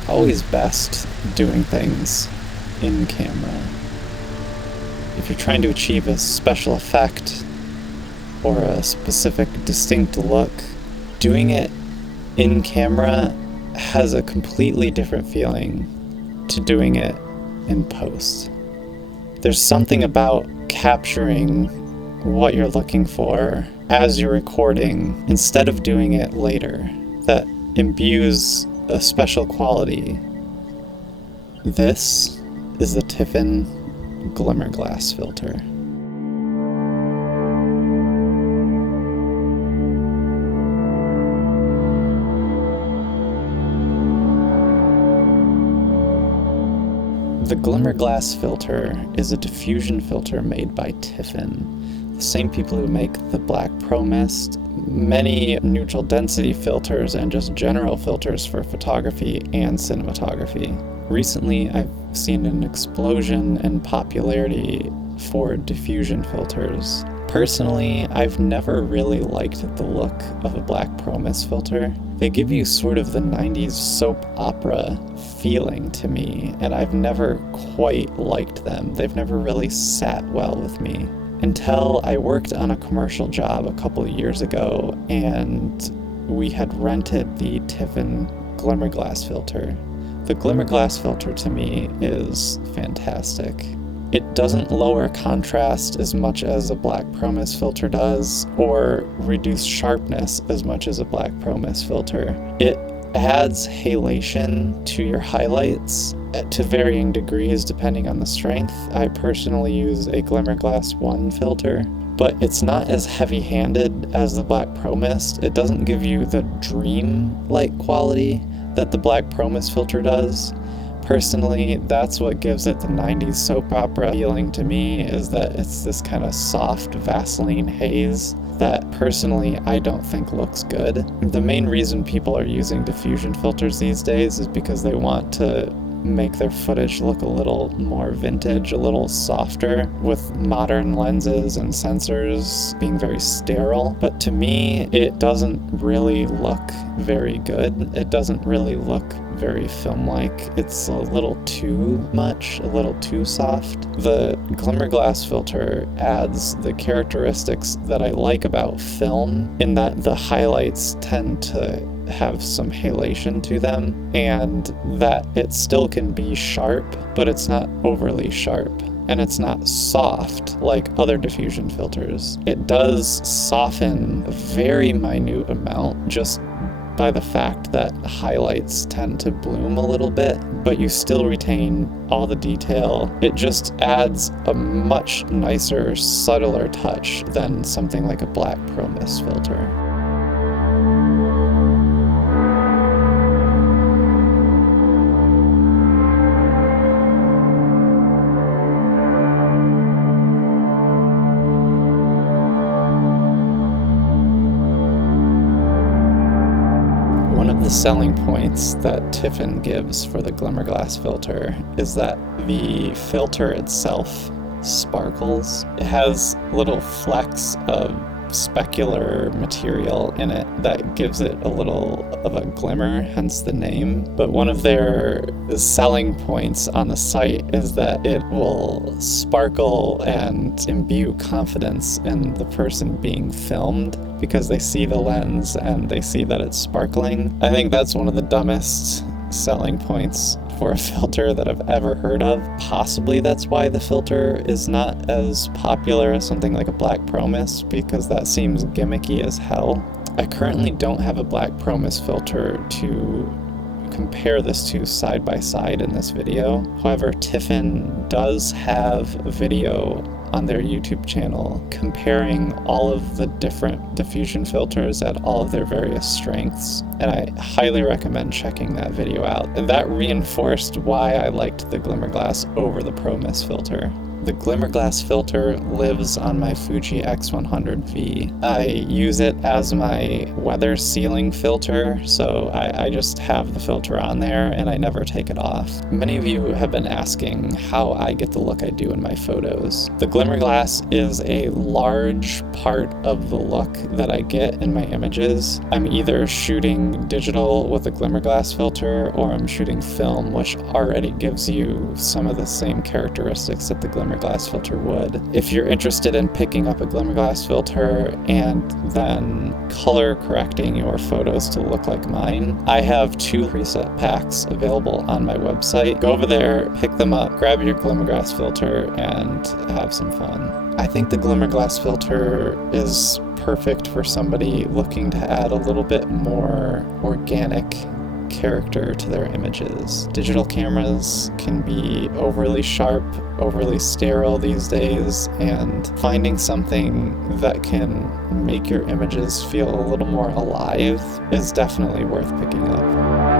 It's always best doing things in camera. If you're trying to achieve a special effect or a specific distinct look, doing it in camera has a completely different feeling to doing it in post. There's something about capturing what you're looking for as you're recording instead of doing it later that imbues a special quality. This is the Tiffen Glimmer Glass filter. The Glimmer Glass filter is a diffusion filter made by Tiffen, the same people who make the Black Promist, many neutral density filters, and just general filters for photography and cinematography. Recently, I've seen an explosion in popularity for diffusion filters. Personally, I've never really liked the look of a Black Promist filter. They give you sort of the 90s soap opera feeling to me, and I've never quite liked them. They've never really sat well with me. Until I worked on a commercial job a couple of years ago, and we had rented the Tiffen Glimmer Glass filter. The Glimmer Glass filter to me is fantastic. It doesn't lower contrast as much as a Black Promist filter does, or reduce sharpness as much as a Black Promist filter. It adds halation to your highlights to varying degrees depending on the strength. I personally use a Glimmer Glass 1 filter, but it's not as heavy-handed as the Black Promist. It doesn't give you the dream-like quality that the Black Promist filter does. Personally, that's what gives it the 90s soap opera feeling to me, is that it's this kind of soft Vaseline haze that personally I don't think looks good. The main reason people are using diffusion filters these days is because they want to make their footage look a little more vintage, a little softer, with modern lenses and sensors being very sterile. But to me, it doesn't really look very good. It doesn't really look very film-like. It's a little too much, a little too soft. The Glimmer Glass filter adds the characteristics that I like about film, in that the highlights tend to have some halation to them, and that it still can be sharp, but it's not overly sharp, and it's not soft like other diffusion filters. It does soften a very minute amount just by the fact that highlights tend to bloom a little bit, but you still retain all the detail. It just adds a much nicer, subtler touch than something like a Black Promist filter. One of the selling points that Tiffen gives for the Glimmer Glass filter is that the filter itself sparkles. It has little flecks of specular material in it that gives it a little of a glimmer, hence the name. But one of their selling points on the site is that it will sparkle and imbue confidence in the person being filmed because they see the lens and they see that it's sparkling. I think that's one of the dumbest selling points for a filter that I've ever heard of. Possibly that's why the filter is not as popular as something like a Black Promist, because that seems gimmicky as hell. I currently don't have a Black Promist filter to compare this to side by side in this video. However, Tiffen does have a video on their YouTube channel comparing all of the different diffusion filters at all of their various strengths, and I highly recommend checking that video out. And that reinforced why I liked the Glimmer Glass over the Promist filter. The Glimmer Glass filter lives on my Fuji X100V. I use it as my weather sealing filter, so I just have the filter on there and I never take it off. Many of you have been asking how I get the look I do in my photos. The Glimmer Glass is a large part of the look that I get in my images. I'm either shooting digital with a Glimmer Glass filter or I'm shooting film, which already gives you some of the same characteristics that the Glimmer Glass filter would. If you're interested in picking up a Glimmer Glass filter and then color correcting your photos to look like mine, I have 2 preset packs available on my website. Go over there, pick them up, grab your Glimmer Glass filter, and have some fun. I think the Glimmer Glass filter is perfect for somebody looking to add a little bit more organic character to their images. Digital cameras can be overly sharp, overly sterile these days, and finding something that can make your images feel a little more alive is definitely worth picking up.